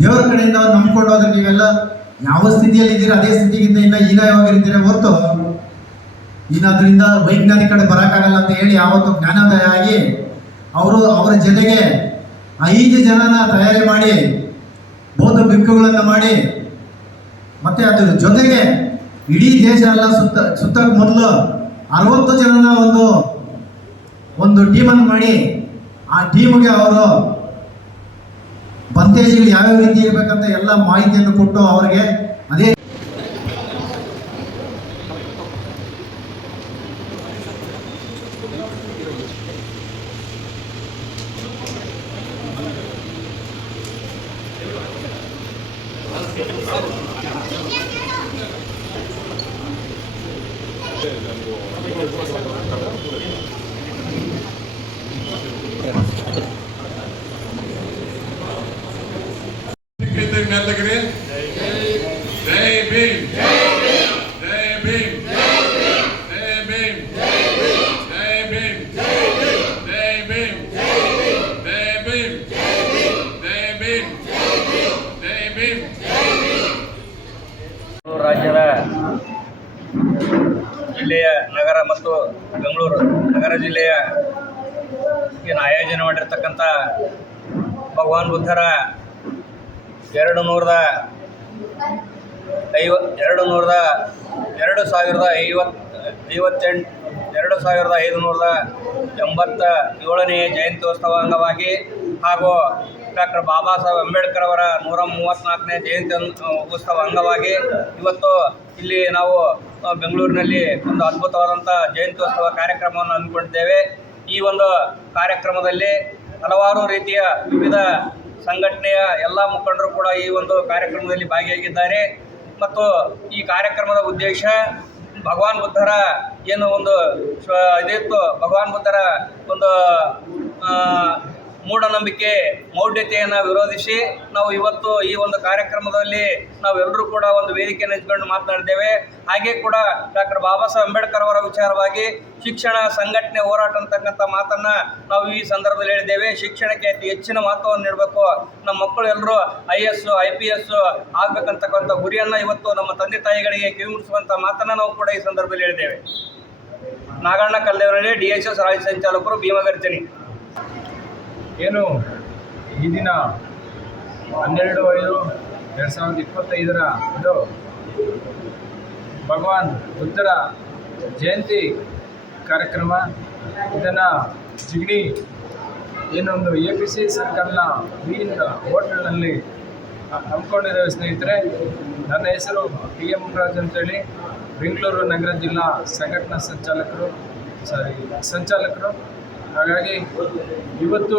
ದೇವರ ಕಡೆಯಿಂದ ನಂಬ್ಕೊಂಡೋದ್ರೆ ನೀವೆಲ್ಲ ಯಾವ ಸ್ಥಿತಿಯಲ್ಲಿ ಇದ್ದೀರಾ ಅದೇ ಸ್ಥಿತಿಗಿಂತ ಇನ್ನ ಹೀನವಾಗಿರ್ತೀರ ಹೊರತು ಇನ್ನದ್ರಿಂದ ವೈಜ್ಞಾನಿಕ ಕಡೆ ಬರೋಕ್ಕಾಗಲ್ಲ ಅಂತ ಹೇಳಿ ಯಾವತ್ತು ಜ್ಞಾನೋದಯ ಆಗಿ ಅವರ ಜೊತೆಗೆ 5 ಜನನ ತಯಾರಿ ಮಾಡಿ ಬೌದ್ಧ ಭಿಕ್ಷುಗಳನ್ನು ಮಾಡಿ ಮತ್ತೆ ಅದ್ರ ಜೊತೆಗೆ ಇಡೀ ದೇಶ ಎಲ್ಲ ಸುತ್ತಕ್ಕೆ ಮೊದಲು 60 ಜನನ ಒಂದು ಟೀಮನ್ನು ಮಾಡಿ ಆ ಟೀಮ್ಗೆ ಅವರು ಬಂತೇಜಿಗಳು ಯಾವ್ಯಾವ ರೀತಿ ಇರಬೇಕಂತ ಎಲ್ಲ ಮಾಹಿತಿಯನ್ನು ಕೊಟ್ಟು ಅವರಿಗೆ ಅದೇ ಮೇಲ್ದಗ್ರಿ ಜೈ ಭೀಮ್, ಜೈ ಭೀಮ್, ಜೈ ಭೀಮ್, ಜೈ ಭೀಮ್, ಜೈ ಭೀಮ್, ಜೈ ಭೀಮ್, ಜೈ ಭೀಮ್, ಜೈ ಭೀಮ್. ರಾಜ್ಯದ ಜಿಲ್ಲೆಯ ನಗರ ಮತ್ತು ಬೆಂಗಳೂರು ನಗರ ಜಿಲ್ಲೆಯ ಏನು ಆಯೋಜನೆ ಮಾಡಿರ್ತಕ್ಕಂಥ ಭಗವಾನ್ ಬುದ್ಧರ 2587ನೇ ಜಯಂತ್ಯೋತ್ಸವ ಅಂಗವಾಗಿ ಹಾಗೂ ಡಾಕ್ಟರ್ ಬಾಬಾ ಸಾಹೇಬ್ ಅಂಬೇಡ್ಕರ್ ಅವರ 134ನೇ ಜಯಂತಿ ಉತ್ಸವ ಅಂಗವಾಗಿ ಇವತ್ತು ಇಲ್ಲಿ ನಾವು ಬೆಂಗಳೂರಿನಲ್ಲಿ ಒಂದು ಅದ್ಭುತವಾದಂಥ ಜಯಂತ್ಯೋತ್ಸವ ಕಾರ್ಯಕ್ರಮವನ್ನು ಹಮ್ಮಿಕೊಂಡಿದ್ದೇವೆ. ಈ ಒಂದು ಕಾರ್ಯಕ್ರಮದಲ್ಲಿ ಹಲವಾರು ರೀತಿಯ ವಿವಿಧ ಸಂಘಟನೆಯ ಎಲ್ಲ ಮುಖಂಡರು ಕೂಡ ಈ ಒಂದು ಕಾರ್ಯಕ್ರಮದಲ್ಲಿ ಭಾಗಿಯಾಗಿದ್ದಾರೆ. ಮತ್ತು ಈ ಕಾರ್ಯಕ್ರಮದ ಉದ್ದೇಶ ಭಗವಾನ್ ಬುದ್ಧರ ಏನು ಒಂದು ಇದಿತ್ತು, ಭಗವಾನ್ ಬುದ್ಧರ ಒಂದು ಮೂಢನಂಬಿಕೆ ಮೌಢ್ಯತೆಯನ್ನು ವಿರೋಧಿಸಿ ನಾವು ಇವತ್ತು ಈ ಒಂದು ಕಾರ್ಯಕ್ರಮದಲ್ಲಿ ನಾವೆಲ್ಲರೂ ಕೂಡ ಒಂದು ವೇದಿಕೆಯನ್ನು ಇಟ್ಕೊಂಡು ಮಾತನಾಡಿದ್ದೇವೆ. ಹಾಗೆ ಕೂಡ ಡಾಕ್ಟರ್ ಬಾಬಾ ಸಾಹೇಬ್ ಅಂಬೇಡ್ಕರ್ ಅವರ ವಿಚಾರವಾಗಿ ಶಿಕ್ಷಣ ಸಂಘಟನೆ ಹೋರಾಟ ಅಂತಕ್ಕಂಥ ಮಾತನ್ನು ನಾವು ಈ ಸಂದರ್ಭದಲ್ಲಿ ಹೇಳಿದ್ದೇವೆ. ಶಿಕ್ಷಣಕ್ಕೆ ಅತಿ ಹೆಚ್ಚಿನ ಮಹತ್ವವನ್ನು ನೀಡಬೇಕು, ನಮ್ಮ ಮಕ್ಕಳು ಎಲ್ಲರೂ IAS IPS ಆಗಬೇಕಂತಕ್ಕಂಥ ಗುರಿಯನ್ನು ಇವತ್ತು ನಮ್ಮ ತಂದೆ ತಾಯಿಗಳಿಗೆ ಕಿವಿಮುಡಿಸುವಂಥ ಮಾತನ್ನು ನಾವು ಕೂಡ ಈ ಸಂದರ್ಭದಲ್ಲಿ ಹೇಳಿದ್ದೇವೆ. ನಾಗಣ್ಣ ಕಲ್ಲೇವರಳ್ಳಿ, DSS ರಾಜ್ಯ ಸಂಚಾಲಕರು, ಭೀಮಗರ್ಜನಿ. ಏನು ಈ ದಿನ 12/5/2025 ಇದು ಭಗವಾನ್ ಬುದ್ಧರ ಜಯಂತಿ ಕಾರ್ಯಕ್ರಮ. ಇದನ್ನು ಜಿಗಣಿ ಏನೊಂದು APC ಸರ್ಕಲ್ನ ಹೋಟೆಲ್ನಲ್ಲಿ ಹಮ್ಮಿಕೊಂಡಿದ್ದೇವೆ ಸ್ನೇಹಿತರೆ. ನನ್ನ ಹೆಸರು ಟಿ ಎಂ ರಾಜ್ ಅಂತೇಳಿ, ಬೆಂಗಳೂರು ನಗರ ಜಿಲ್ಲಾ ಸಂಘಟನಾ ಸಂಚಾಲಕರು. ಹಾಗಾಗಿ ಇವತ್ತು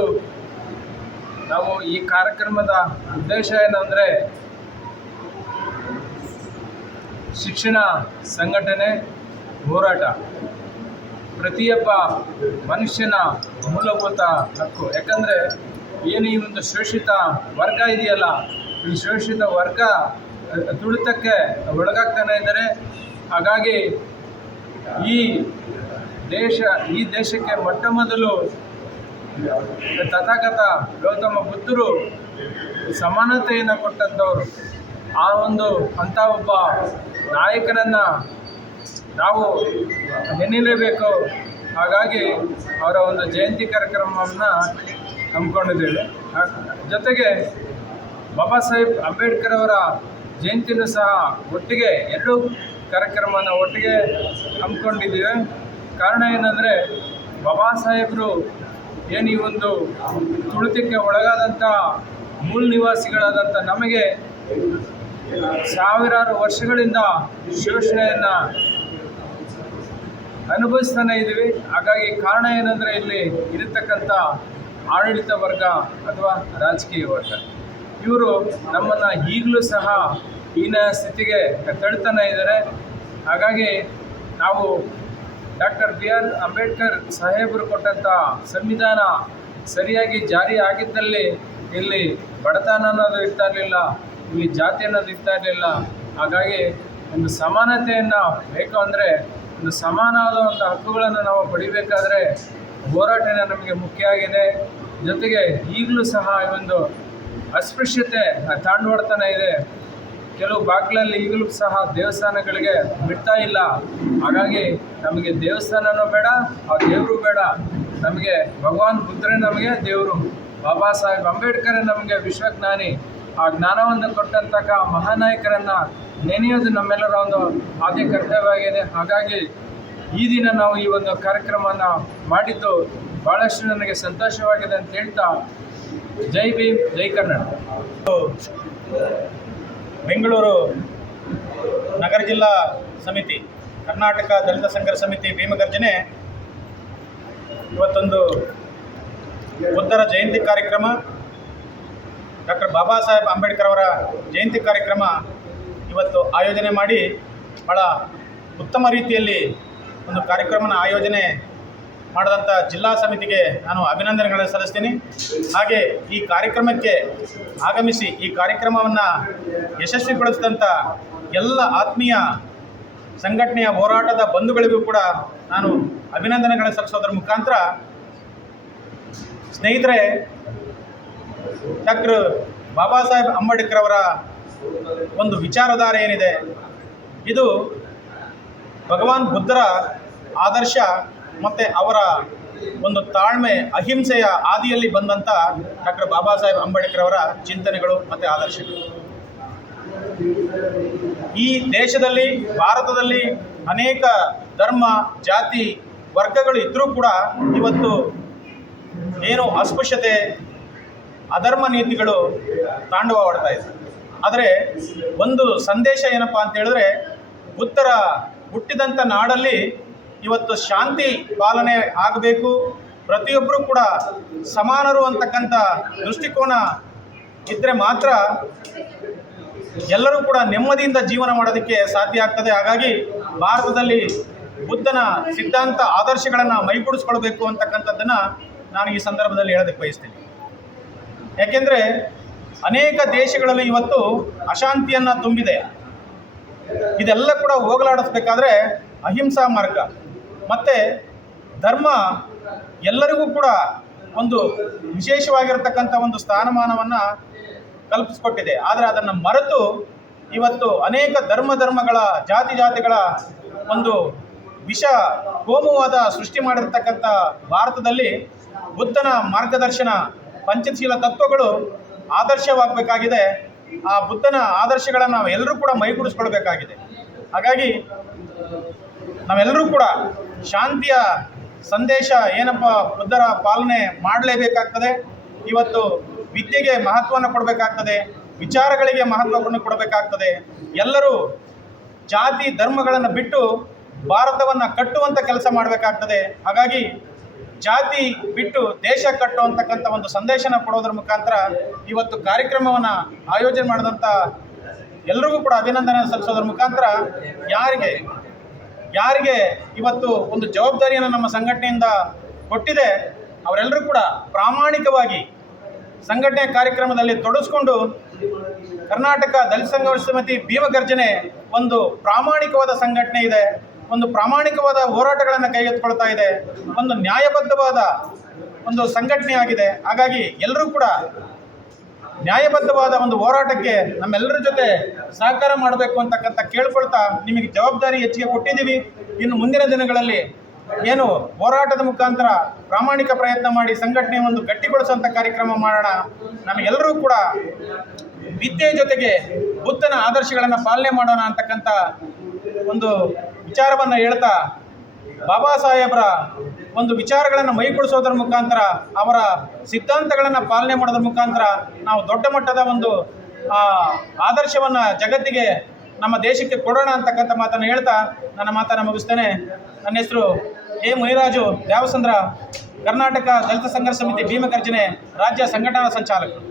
ನಾವು ಈ ಕಾರ್ಯಕ್ರಮದ ಉದ್ದೇಶ ಏನಂದರೆ, ಶಿಕ್ಷಣ ಸಂಘಟನೆ ಹೋರಾಟ ಪ್ರತಿಯೊಬ್ಬ ಮನುಷ್ಯನ ಮೂಲಭೂತ ಹಕ್ಕು. ಯಾಕಂದರೆ ಏನು ಈ ಒಂದು ಶೋಷಿತ ವರ್ಗ ಇದೆಯಲ್ಲ, ಈ ಶೋಷಿತ ವರ್ಗ ತುಳಿತಕ್ಕೆ ಒಳಗಾಗ್ತಾನೆ ಇದ್ದಾರೆ. ಹಾಗಾಗಿ ಈ ದೇಶಕ್ಕೆ ಮೊಟ್ಟ ಮೊದಲು ತಥಾಗತ ಗೌತಮ ಬುದ್ಧರು ಸಮಾನತೆಯನ್ನು ಕೊಟ್ಟಂಥವ್ರು. ಅಂಥ ಒಬ್ಬ ನಾಯಕನನ್ನು ನಾವು ನೆನೆಯಲೇಬೇಕು. ಹಾಗಾಗಿ ಅವರ ಒಂದು ಜಯಂತಿ ಕಾರ್ಯಕ್ರಮವನ್ನು ಹಮ್ಮಿಕೊಂಡಿದ್ದೇವೆ. ಜೊತೆಗೆ ಬಾಬಾ ಸಾಹೇಬ್ ಅಂಬೇಡ್ಕರ್ ಅವರ ಜಯಂತಿನೂ ಸಹ ಒಟ್ಟಿಗೆ ಎರಡೂ ಕಾರ್ಯಕ್ರಮನ ಒಟ್ಟಿಗೆ ಹಮ್ಮಿಕೊಂಡಿದ್ದೇವೆ. ಕಾರಣ ಏನಂದರೆ, ಬಾಬಾ ಸಾಹೇಬರು ಏನು ಈ ಒಂದು ತುಳಿತಕ್ಕೆ ಒಳಗಾದಂಥ ಮೂಲ ನಿವಾಸಿಗಳಾದಂಥ ನಮಗೆ ಸಾವಿರಾರು ವರ್ಷಗಳಿಂದ ಶೋಷಣೆಯನ್ನು ಅನುಭವಿಸ್ತಾನೆ ಇದ್ದೀವಿ. ಹಾಗಾಗಿ ಕಾರಣ ಏನಂದರೆ, ಇಲ್ಲಿ ಇರತಕ್ಕಂಥ ಆಡಳಿತ ವರ್ಗ ಅಥವಾ ರಾಜಕೀಯ ವರ್ಗ ಇವರು ನಮ್ಮನ್ನು ಈಗಲೂ ಸಹ ಹೀನ ಸ್ಥಿತಿಗೆ ತಳ್ತಾನೆ ಇದ್ದಾರೆ. ಹಾಗಾಗಿ ನಾವು ಡಾಕ್ಟರ್ BR ಅಂಬೇಡ್ಕರ್ ಸಾಹೇಬರು ಕೊಟ್ಟಂಥ ಸಂವಿಧಾನ ಸರಿಯಾಗಿ ಜಾರಿ ಆಗಿದ್ದಲ್ಲಿ ಇಲ್ಲಿ ಬಡತನ ಅನ್ನೋದು ಇರ್ತಾ ಇರಲಿಲ್ಲ, ಇಲ್ಲಿ ಜಾತಿ ಅನ್ನೋದು ಇರ್ತಾ ಇರಲಿಲ್ಲ. ಹಾಗಾಗಿ ಒಂದು ಸಮಾನತೆಯನ್ನು ಬೇಕು ಅಂದರೆ, ಒಂದು ಸಮಾನವಾದ ಒಂದು ಹಕ್ಕುಗಳನ್ನು ನಾವು ಪಡಿಬೇಕಾದ್ರೆ ಹೋರಾಟನೇ ನಮಗೆ ಮುಖ್ಯ ಆಗಿದೆ. ಜೊತೆಗೆ ಈಗಲೂ ಸಹ ಈ ಒಂದು ಅಸ್ಪೃಶ್ಯತೆ ತಾಂಡವಾಡ್ತಾನೆ ಇದೆ. ಕೆಲವು ಭಾಗಗಳಲ್ಲಿ ಈಗಲೂ ಸಹ ದೇವಸ್ಥಾನಗಳಿಗೆ ಬಿಡ್ತಾ ಇಲ್ಲ. ಹಾಗಾಗಿ ನಮಗೆ ದೇವಸ್ಥಾನನೂ ಬೇಡ, ಆ ದೇವರು ಬೇಡ. ನಮಗೆ ಭಗವಾನ್ ಬುದ್ಧರೇ ನಮಗೆ ದೇವರು, ಬಾಬಾ ಸಾಹೇಬ್ ಅಂಬೇಡ್ಕರ್ ನಮಗೆ ವಿಶ್ವಜ್ಞಾನಿ. ಆ ಜ್ಞಾನವನ್ನು ಕೊಟ್ಟಂತಕ್ಕ ಮಹಾನಾಯಕರನ್ನು ನೆನೆಯೋದು ನಮ್ಮೆಲ್ಲರ ಒಂದು ಆದ್ಯ ಕರ್ತವ್ಯವಾಗಿದೆ. ಹಾಗಾಗಿ ಈ ದಿನ ನಾವು ಈ ಒಂದು ಕಾರ್ಯಕ್ರಮವನ್ನು ಮಾಡಿದ್ದು ಭಾಳಷ್ಟು ನನಗೆ ಸಂತೋಷವಾಗಿದೆ ಅಂತ ಹೇಳ್ತಾ, ಜೈ ಭೀಮ್, ಜೈ ಕನ್ನಡ. ಬೆಂಗಳೂರು ನಗರ ಜಿಲ್ಲಾ ಸಮಿತಿ, ಕರ್ನಾಟಕ ದಲಿತ ಸಂಘರ್ಷ ಸಮಿತಿ ಭೀಮಗರ್ಜನೆ ಇವತ್ತೊಂದು ಬುದ್ಧರ ಜಯಂತಿ ಕಾರ್ಯಕ್ರಮ, ಡಾಕ್ಟರ್ ಬಾಬಾ ಸಾಹೇಬ್ ಅಂಬೇಡ್ಕರ್ ಅವರ ಜಯಂತಿ ಕಾರ್ಯಕ್ರಮ ಇವತ್ತು ಆಯೋಜನೆ ಮಾಡಿ ಭಾಳ ಉತ್ತಮ ರೀತಿಯಲ್ಲಿ ಒಂದು ಕಾರ್ಯಕ್ರಮನ ಆಯೋಜನೆ ಮಾಡಿದಂಥ ಜಿಲ್ಲಾ ಸಮಿತಿಗೆ ನಾನು ಅಭಿನಂದನೆಗಳನ್ನು ಸಲ್ಲಿಸ್ತೀನಿ. ಹಾಗೆ ಈ ಕಾರ್ಯಕ್ರಮಕ್ಕೆ ಆಗಮಿಸಿ ಈ ಕಾರ್ಯಕ್ರಮವನ್ನು ಯಶಸ್ವಿಗೊಳಿಸಿದಂಥ ಎಲ್ಲ ಆತ್ಮೀಯ ಸಂಘಟನೆಯ ಹೋರಾಟದ ಬಂಧುಗಳಿಗೂ ಕೂಡ ನಾನು ಅಭಿನಂದನೆಗಳನ್ನು ಸಲ್ಲಿಸೋದ್ರ ಮುಖಾಂತರ, ಸ್ನೇಹಿತರೆ, ಡಾಕ್ಟರ್ ಬಾಬಾ ಸಾಹೇಬ್ ಅಂಬೇಡ್ಕರ್ ಅವರ ಒಂದು ವಿಚಾರಧಾರೆ ಏನಿದೆ, ಇದು ಭಗವಾನ್ ಬುದ್ಧರ ಆದರ್ಶ ಮತ್ತು ಅವರ ಒಂದು ತಾಳ್ಮೆ, ಅಹಿಂಸೆಯ ಆದಿಯಲ್ಲಿ ಬಂದಂಥ ಡಾಕ್ಟರ್ ಬಾಬಾ ಸಾಹೇಬ್ ಅಂಬೇಡ್ಕರ್ ಅವರ ಚಿಂತನೆಗಳು ಮತ್ತು ಆದರ್ಶಗಳು. ಈ ದೇಶದಲ್ಲಿ, ಭಾರತದಲ್ಲಿ ಅನೇಕ ಧರ್ಮ, ಜಾತಿ, ವರ್ಗಗಳು ಇದ್ದರೂ ಕೂಡ ಇವತ್ತು ಏನು ಅಸ್ಪೃಶ್ಯತೆ, ಅಧರ್ಮ ನೀತಿಗಳು ತಾಂಡವವಾಡ್ತಾ ಇದೆ. ಆದರೆ ಒಂದು ಸಂದೇಶ ಏನಪ್ಪ ಅಂತ ಹೇಳಿದ್ರೆ, ಬುದ್ಧರ ಹುಟ್ಟಿದಂಥ ನಾಡಲ್ಲಿ ಇವತ್ತು ಶಾಂತಿ ಪಾಲನೆ ಆಗಬೇಕು, ಪ್ರತಿಯೊಬ್ಬರೂ ಕೂಡ ಸಮಾನರು ಅಂತಕ್ಕಂಥ ದೃಷ್ಟಿಕೋನ ಇದ್ದರೆ ಮಾತ್ರ ಎಲ್ಲರೂ ಕೂಡ ನೆಮ್ಮದಿಯಿಂದ ಜೀವನ ಮಾಡೋದಕ್ಕೆ ಸಾಧ್ಯ ಆಗ್ತದೆ. ಹಾಗಾಗಿ ಭಾರತದಲ್ಲಿ ಬುದ್ಧನ ಸಿದ್ಧಾಂತ, ಆದರ್ಶಗಳನ್ನು ಮೈಗೂಡಿಸ್ಕೊಳ್ಬೇಕು ಅಂತಕ್ಕಂಥದ್ದನ್ನು ನಾನು ಈ ಸಂದರ್ಭದಲ್ಲಿ ಹೇಳೋದಕ್ಕೆ ಬಯಸ್ತೀನಿ. ಯಾಕೆಂದರೆ ಅನೇಕ ದೇಶಗಳಲ್ಲಿ ಇವತ್ತು ಅಶಾಂತಿಯನ್ನು ತುಂಬಿದೆ. ಇದೆಲ್ಲ ಕೂಡ ಹೋಗಲಾಡಿಸ್ಬೇಕಾದ್ರೆ ಅಹಿಂಸಾ ಮಾರ್ಗ ಮತ್ತು ಧರ್ಮ ಎಲ್ಲರಿಗೂ ಕೂಡ ಒಂದು ವಿಶೇಷವಾಗಿರತಕ್ಕಂಥ ಒಂದು ಸ್ಥಾನಮಾನವನ್ನು ಕಲ್ಪಿಸಿಕೊಟ್ಟಿದೆ. ಆದರೆ ಅದನ್ನು ಮರೆತು ಇವತ್ತು ಅನೇಕ ಧರ್ಮಗಳ ಜಾತಿಗಳ ಒಂದು ವಿಷ ಕೋಮುವಾದ ಸೃಷ್ಟಿ ಮಾಡಿರ್ತಕ್ಕಂಥ ಭಾರತದಲ್ಲಿ ಬುದ್ಧನ ಮಾರ್ಗದರ್ಶನ, ಪಂಚಶೀಲ ತತ್ವಗಳು ಆದರ್ಶವಾಗಬೇಕಾಗಿದೆ. ಆ ಬುದ್ಧನ ಆದರ್ಶಗಳನ್ನು ನಾವೆಲ್ಲರೂ ಕೂಡ ಮೈಗೂಡಿಸ್ಕೊಳ್ಬೇಕಾಗಿದೆ. ಹಾಗಾಗಿ ನಾವೆಲ್ಲರೂ ಕೂಡ ಶಾಂತಿಯ ಸಂದೇಶ ಏನಪ್ಪ ಬುದ್ಧರ ಪಾಲನೆ ಮಾಡಲೇಬೇಕಾಗ್ತದೆ. ಇವತ್ತು ವಿದ್ಯೆಗೆ ಮಹತ್ವವನ್ನು ಕೊಡಬೇಕಾಗ್ತದೆ. ವಿಚಾರಗಳಿಗೆ ಮಹತ್ವವನ್ನು ಕೊಡಬೇಕಾಗ್ತದೆ. ಎಲ್ಲರೂ ಜಾತಿ ಧರ್ಮಗಳನ್ನು ಬಿಟ್ಟು ಭಾರತವನ್ನು ಕಟ್ಟುವಂಥ ಕೆಲಸ ಮಾಡಬೇಕಾಗ್ತದೆ. ಹಾಗಾಗಿ ಜಾತಿ ಬಿಟ್ಟು ದೇಶ ಕಟ್ಟು ಅಂತಕ್ಕಂಥ ಒಂದು ಸಂದೇಶನ ಕೊಡೋದ್ರ ಮುಖಾಂತರ ಇವತ್ತು ಕಾರ್ಯಕ್ರಮವನ್ನು ಆಯೋಜನೆ ಮಾಡಿದಂಥ ಎಲ್ರಿಗೂ ಕೂಡ ಅಭಿನಂದನೆ ಸಲ್ಲಿಸೋದ್ರ ಮುಖಾಂತರ ಯಾರಿಗೆ ಇವತ್ತು ಒಂದು ಜವಾಬ್ದಾರಿಯನ್ನು ನಮ್ಮ ಸಂಘಟನೆಯಿಂದ ಕೊಟ್ಟಿದೆ ಅವರೆಲ್ಲರೂ ಕೂಡ ಪ್ರಾಮಾಣಿಕವಾಗಿ ಸಂಘಟನೆ ಕಾರ್ಯಕ್ರಮದಲ್ಲಿ ತೊಡಗಿಸ್ಕೊಂಡು ಕರ್ನಾಟಕ ದಲಿತ ಸಂಘರ್ಷ ಸಮಿತಿ ಭೀಮಗರ್ಜನೆ ಒಂದು ಪ್ರಾಮಾಣಿಕವಾದ ಸಂಘಟನೆ ಇದೆ, ಒಂದು ಪ್ರಾಮಾಣಿಕವಾದ ಹೋರಾಟಗಳನ್ನು ಕೈಗೆತ್ತಿಕೊಳ್ತಾ ಇದೆ, ಒಂದು ನ್ಯಾಯಬದ್ಧವಾದ ಒಂದು ಸಂಘಟನೆ ಆಗಿದೆ. ಹಾಗಾಗಿ ಎಲ್ಲರೂ ಕೂಡ ನ್ಯಾಯಬದ್ಧವಾದ ಒಂದು ಹೋರಾಟಕ್ಕೆ ನಮ್ಮೆಲ್ಲರ ಜೊತೆ ಸಹಕಾರ ಮಾಡಬೇಕು ಅಂತಕ್ಕಂಥ ಕೇಳ್ಕೊಳ್ತಾ ನಿಮಗೆ ಜವಾಬ್ದಾರಿ ಹೆಚ್ಚಿಗೆ ಕೊಟ್ಟಿದ್ದೀವಿ. ಇನ್ನು ಮುಂದಿನ ದಿನಗಳಲ್ಲಿ ಏನು ಹೋರಾಟದ ಮುಖಾಂತರ ಪ್ರಾಮಾಣಿಕ ಪ್ರಯತ್ನ ಮಾಡಿ ಸಂಘಟನೆ ಒಂದು ಗಟ್ಟಿಗೊಳಿಸುವಂಥ ಕಾರ್ಯಕ್ರಮ ಮಾಡೋಣ. ನಮಗೆಲ್ಲರೂ ಕೂಡ ವಿದ್ಯೆ ಜೊತೆಗೆ ಬುದ್ಧನ ಆದರ್ಶಗಳನ್ನು ಪಾಲನೆ ಮಾಡೋಣ ಅಂತಕ್ಕಂಥ ಒಂದು ವಿಚಾರವನ್ನು ಹೇಳ್ತಾ ಬಾಬಾ ಸಾಹೇಬರ ಒಂದು ವಿಚಾರಗಳನ್ನು ಮೈಗೂಡಿಸೋದ್ರ ಮುಖಾಂತರ ಅವರ ಸಿದ್ಧಾಂತಗಳನ್ನು ಪಾಲನೆ ಮಾಡೋದ್ರ ಮುಖಾಂತರ ನಾವು ದೊಡ್ಡ ಮಟ್ಟದ ಒಂದು ಆದರ್ಶವನ್ನು ಜಗತ್ತಿಗೆ ನಮ್ಮ ದೇಶಕ್ಕೆ ಕೊಡೋಣ ಅಂತಕ್ಕಂಥ ಮಾತನ್ನು ಹೇಳ್ತಾ ನನ್ನ ಮಾತನ್ನು ಮುಗಿಸ್ತೇನೆ. ನನ್ನ ಹೆಸರು ಎ ಮುನಿರಾಜು ದ್ಯಾವಸಂದ್ರ, ಕರ್ನಾಟಕ ದಲಿತ ಸಂಘರ್ಷ ಸಮಿತಿ ಭೀಮಗರ್ಜನೆ ರಾಜ್ಯ ಸಂಘಟನಾ ಸಂಚಾಲಕರು.